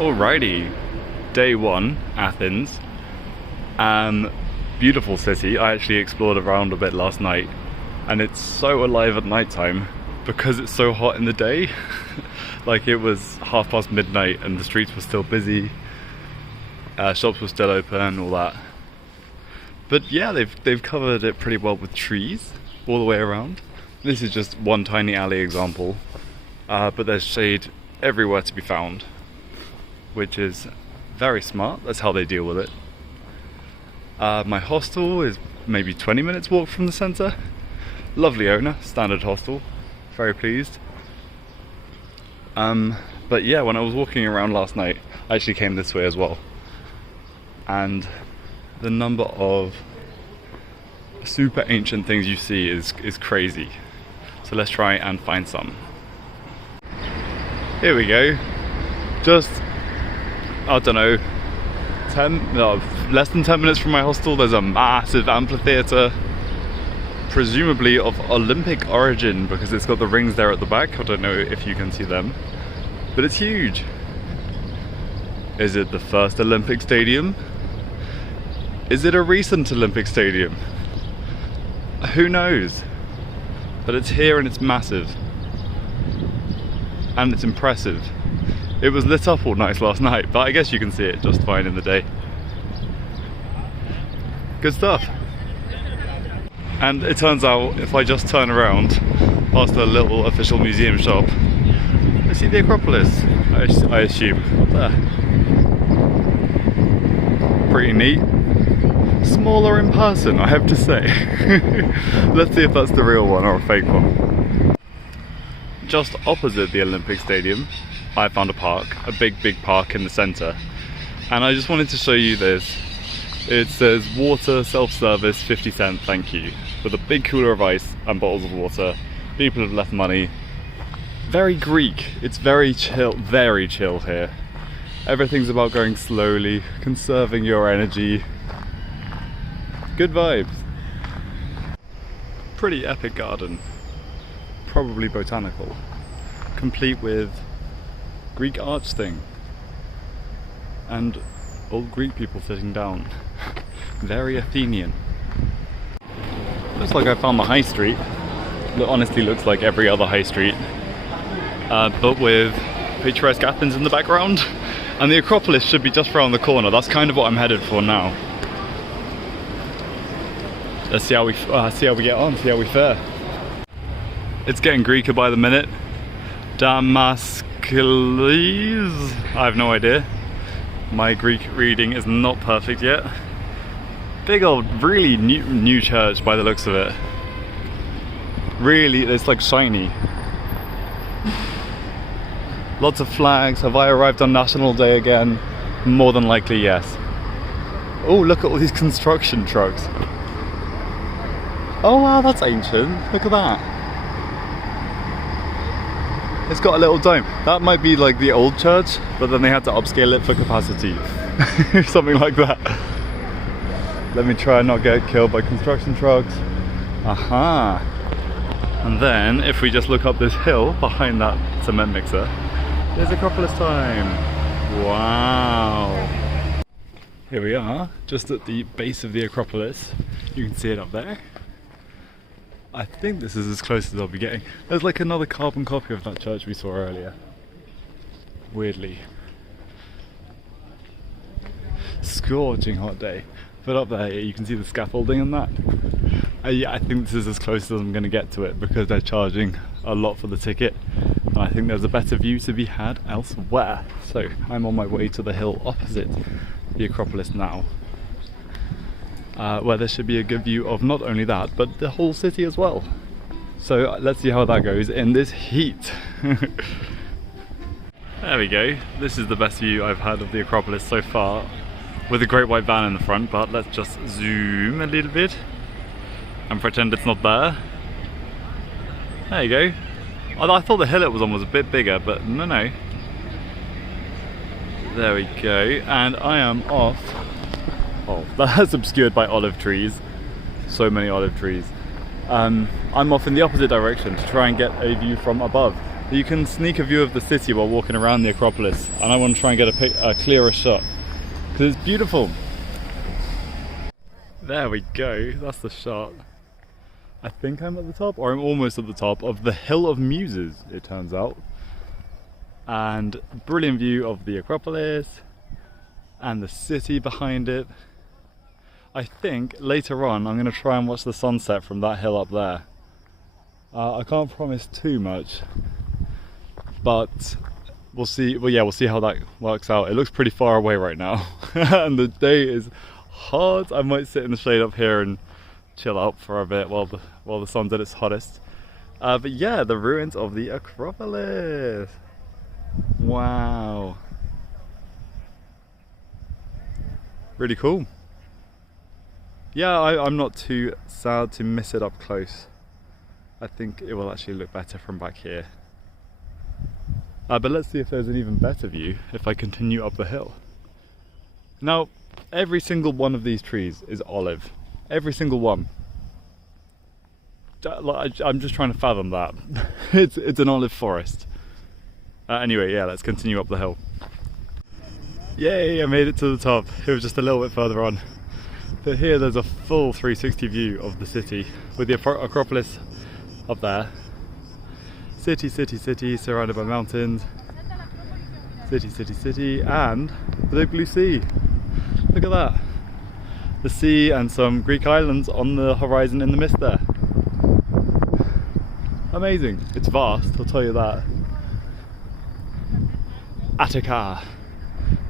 Alrighty, day one, Athens. Beautiful city. I actually explored around a bit last night, and it's so alive at nighttime because it's so hot in the day. Like, it was midnight and the streets were still busy, shops were still open, all that. But yeah, they've covered it pretty well with trees all the way around. This is just one tiny alley example, but there's shade everywhere to be found, which is very smart. That's how they deal with it. My hostel is maybe 20 minutes walk from the centre. Lovely owner, standard hostel, very pleased. But yeah, when I was walking around last night, I actually came this way as well, and the number of super ancient things you see is crazy. So let's try and find some. Here we go. Just, I don't know, less than 10 minutes from my hostel, there's a massive amphitheatre, presumably of Olympic origin because it's got the rings there at the back. I don't know if you can see them, but it's huge. Is it the first Olympic stadium? Is it a recent Olympic stadium? Who knows? But it's here and it's massive. And it's impressive. It was lit up all night last night, but I guess you can see it just fine in the day. Good stuff. And it turns out, if I just turn around past a little official museum shop, I see the Acropolis, I assume, up there. Pretty neat. Smaller in person, I have to say. Let's see if that's the real one or a fake one. Just opposite the Olympic Stadium, I found a park, a big park in the centre, and I just wanted to show you this. It says water self-service 50 cent thank you, with a big cooler of ice and bottles of water. People have left money. Very Greek. It's very chill here. Everything's about going slowly, conserving your energy. Good vibes. Pretty epic garden. Probably botanical. Complete with Greek arch thing. And old Greek people sitting down. Very Athenian. Looks like I found the high street. It honestly looks like every other high street. But with picturesque Athens in the background. And the Acropolis should be just around the corner. That's kind of what I'm headed for now. Let's see how we get on, see how we fare. It's getting Greeker by the minute. Damascus, I have no idea. My Greek reading is not perfect yet. Big old, really new church by the looks of it. Really, it's like shiny. Lots of flags. Have I arrived on National Day again? More than likely, yes. Oh, look at all these construction trucks. Oh wow, that's ancient. Look at that. It's got a little dome. That might be like the old church, but then they had to upscale it for capacity. Something like that. Let me try and not get killed by construction trucks. Aha. And then, if we just look up this hill behind that cement mixer, there's Acropolis time. Wow. Here we are, just at the base of the Acropolis. You can see it up there. I think this is as close as I'll be getting. There's like another carbon copy of that church we saw earlier. Weirdly. Scorching hot day. But up there you can see the scaffolding and that. Yeah, I think this is as close as I'm going to get to it because they're charging a lot for the ticket. And I think there's a better view to be had elsewhere. So I'm on my way to the hill opposite the Acropolis now. Where there should be a good view of not only that, but the whole city as well. So let's see how that goes in this heat. There we go. This is the best view I've had of the Acropolis so far, with a great white van in the front, but let's just zoom a little bit and pretend it's not there. There you go. I thought the hill it was on was a bit bigger, but no. There we go, and I am off. Oh, that's obscured by olive trees. So many olive trees. I'm off in the opposite direction to try and get a view from above. You can sneak a view of the city while walking around the Acropolis, and I want to try and get a clearer shot because it's beautiful. There we go, that's the shot. I think I'm at the top, or I'm almost at the top of the Hill of Muses, it turns out. And brilliant view of the Acropolis and the city behind it. I think later on I'm going to try and watch the sunset from that hill up there. I can't promise too much, but we'll see. Well, yeah, we'll see how that works out. It looks pretty far away right now, and the day is hot. I might sit in the shade up here and chill out for a bit while the sun's at its hottest. But yeah, the ruins of the Acropolis. Wow, really cool. Yeah, I'm not too sad to miss it up close. I think it will actually look better from back here. But let's see if there's an even better view if I continue up the hill. Now, every single one of these trees is olive. Every single one. I'm just trying to fathom that. It's an olive forest. Anyway, yeah, let's continue up the hill. Yay, I made it to the top. It was just a little bit further on. But here there's a full 360 view of the city with the Acropolis up there. City, city, city, surrounded by mountains. City, city, city, and the big blue sea. Look at that. The sea and some Greek islands on the horizon in the mist there. Amazing. It's vast, I'll tell you that. Attica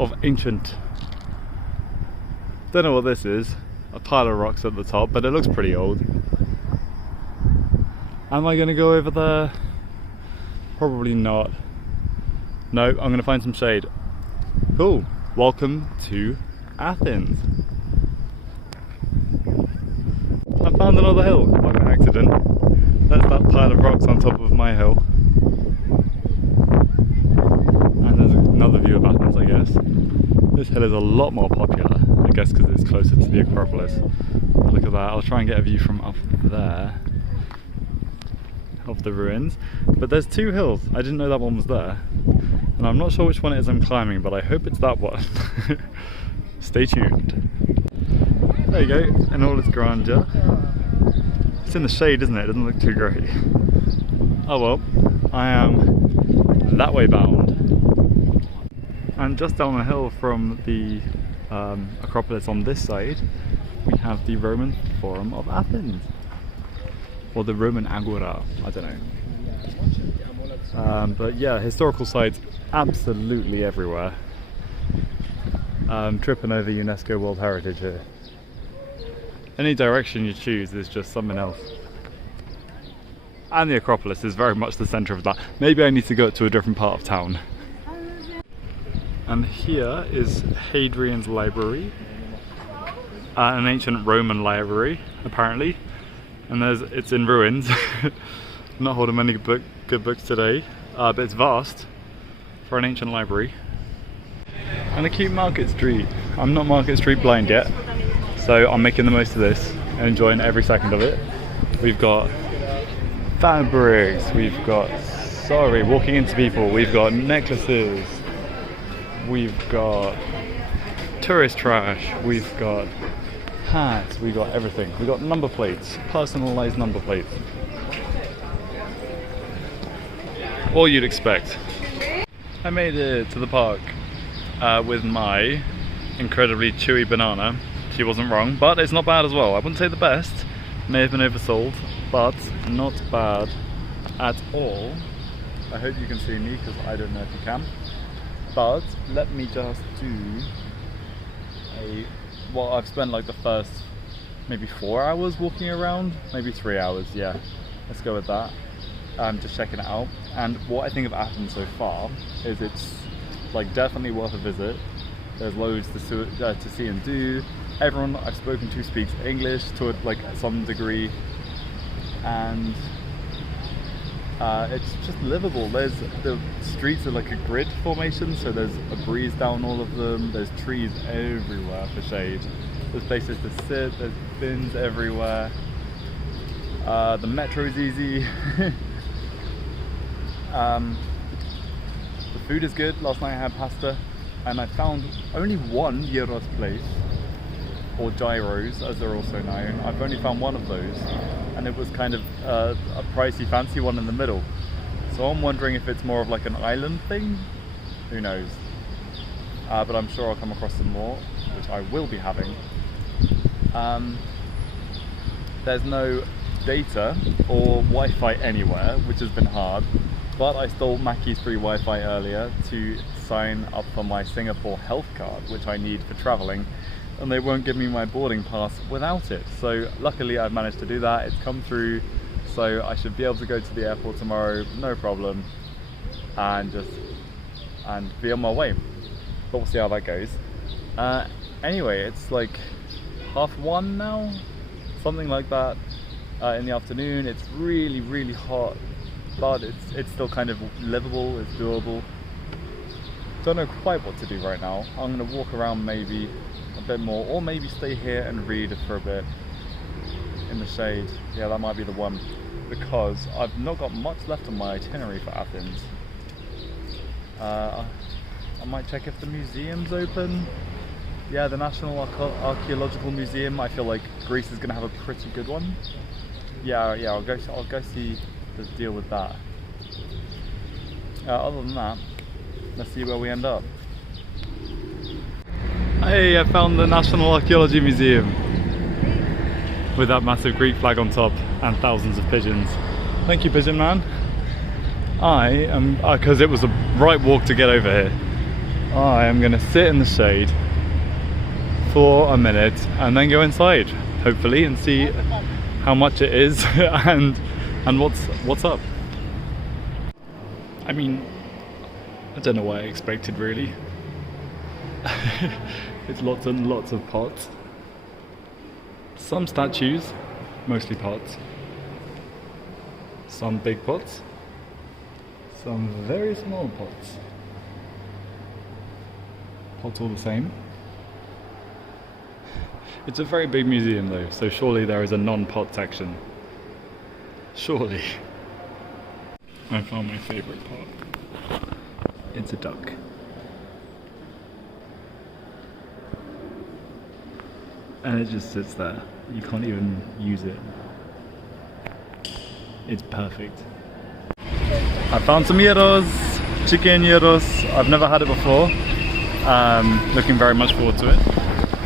of ancient. Don't know what this is. A pile of rocks at the top, but it looks pretty old. Am I going to go over there? Probably not. No, I'm going to find some shade. Cool. Welcome to Athens. I found another hill by accident. There's that pile of rocks on top of my hill. And there's another view of Athens, I guess. This hill is a lot more popular, I guess because it's closer to the Acropolis. Look at that. I'll try and get a view from up there of the ruins. But there's two hills. I didn't know that one was there. And I'm not sure which one it is I'm climbing, but I hope it's that one. Stay tuned. There you go, in all its grandeur. It's in the shade, isn't it? It doesn't look too great. Oh well, I am that way bound. And just down the hill from the Acropolis on this side, we have the Roman Forum of Athens. Or the Roman Agora, I don't know. But yeah, historical sites absolutely everywhere. Tripping over UNESCO World Heritage here. Any direction you choose is just something else. And the Acropolis is very much the centre of that. Maybe I need to go to a different part of town. And here is Hadrian's Library. An ancient Roman library, apparently. And it's in ruins. Not holding many good books today, but it's vast for an ancient library. And a cute Market Street. I'm not Market Street blind yet, so I'm making the most of this and enjoying every second of it. We've got fabrics, we've got, walking into people, we've got necklaces, we've got tourist trash, we've got hats, we've got everything. We've got number plates, personalised number plates. All you'd expect. I made it to the park with my incredibly chewy banana. She wasn't wrong, but it's not bad as well. I wouldn't say the best, may have been oversold, but not bad at all. I hope you can see me because I don't know if you can. But let me just do well, I've spent like the first maybe 4 hours walking around, maybe 3 hours, yeah. Let's go with that. Just checking it out. And what I think of Athens so far is it's like definitely worth a visit. There's loads to see and do. Everyone I've spoken to speaks English to like some degree, and it's just livable. The streets are like a grid formation, so there's a breeze down all of them. There's trees everywhere for shade. There's places to sit. There's bins everywhere. The metro's easy. The food is good. Last night I had pasta, and I found only one gyros place, or gyros as they're also known. I've only found one of those, and it was kind of a pricey fancy one in the middle. So I'm wondering if it's more of like an island thing, who knows. But I'm sure I'll come across some more, which I will be having. There's no data or Wi-Fi anywhere, which has been hard, but I stole Mackie's free Wi-Fi earlier to sign up for my Singapore health card, which I need for traveling, and they won't give me my boarding pass without it. So luckily I've managed to do that. It's come through, so I should be able to go to the airport tomorrow, no problem, and be on my way. But we'll see how that goes. Anyway, it's like 1:30 now, something like that, in the afternoon. It's really hot, but it's still kind of livable, it's doable. Don't know quite what to do right now. I'm gonna walk around maybe a bit more, or maybe stay here and read for a bit in the shade. Yeah, that might be the one, because I've not got much left on my itinerary for Athens. I might check if the museum's open. Yeah, the National Archaeological Museum. I feel like Greece is gonna have a pretty good one. Yeah, I'll go see the deal with that. Other than that, let's see where we end up. Hey, I found the National Archaeology Museum with that massive Greek flag on top and thousands of pigeons. Thank you, pigeon man. I am, because it was a right walk to get over here, I am going to sit in the shade for a minute and then go inside, hopefully, and see how much it is and what's up. I mean, I don't know what I expected really. It's lots and lots of pots. Some statues, mostly pots. Some big pots. Some very small pots. Pots all the same. It's a very big museum though, so surely there is a non-pot section. Surely. I found my favourite pot. It's a duck. And it just sits there. You can't even use it. It's perfect. I found some gyros, chicken gyros. I've never had it before. Looking very much forward to it.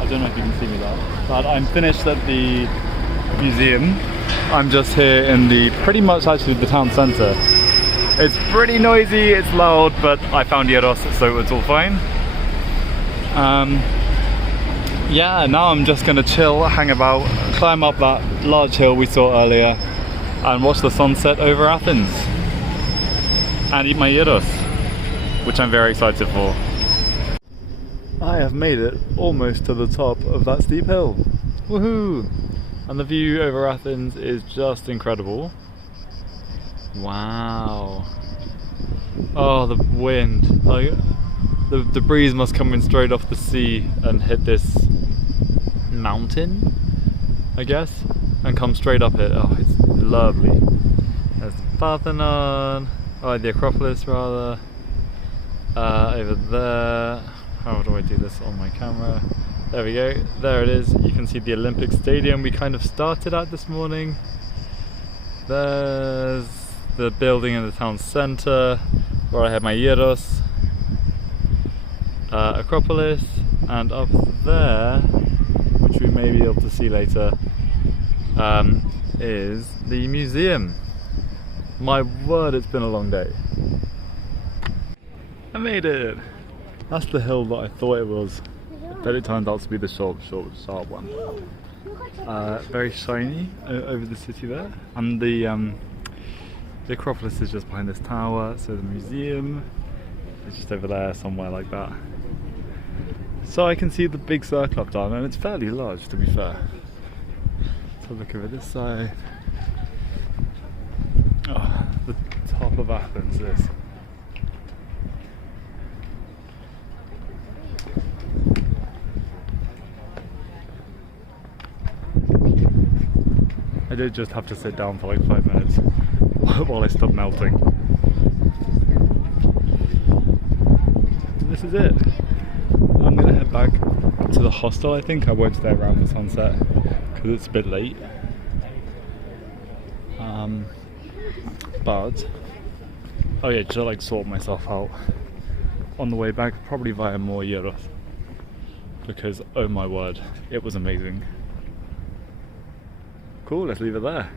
I don't know if you can see me there, but I'm finished at the museum. I'm just here in pretty much actually the town centre. It's pretty noisy, it's loud, but I found gyros, so it's all fine. Yeah, now I'm just gonna chill, hang about, climb up that large hill we saw earlier, and watch the sunset over Athens. And eat my gyros, which I'm very excited for. I have made it almost to the top of that steep hill. Woohoo! And the view over Athens is just incredible. Wow. Oh, the wind. Like, the breeze must come in straight off the sea and hit this mountain, I guess, and come straight up it. Oh, it's lovely. There's the Parthenon, the Acropolis rather, over there. How do I do this on my camera? There we go, there it is. You can see the Olympic Stadium we kind of started at this morning. There's the building in the town centre where I had my gyros. Acropolis, and up there, which we may be able to see later, is the museum. My word, it's been a long day. I made it! That's the hill that I thought it was, but it turned out to be the short, sharp one. Very shiny over the city there, and the Acropolis is just behind this tower, so the museum is just over there somewhere like that. So I can see the big circle I've done, and it's fairly large to be fair. So look over this side. Oh, the top of Athens, this. I did just have to sit down for like 5 minutes while I stopped melting. this is it. I'm gonna head back to the hostel. I think I won't stay around for sunset because it's a bit late. But oh yeah, just like sort myself out on the way back, probably via more euros, because oh my word, it was amazing. Cool, let's leave it there.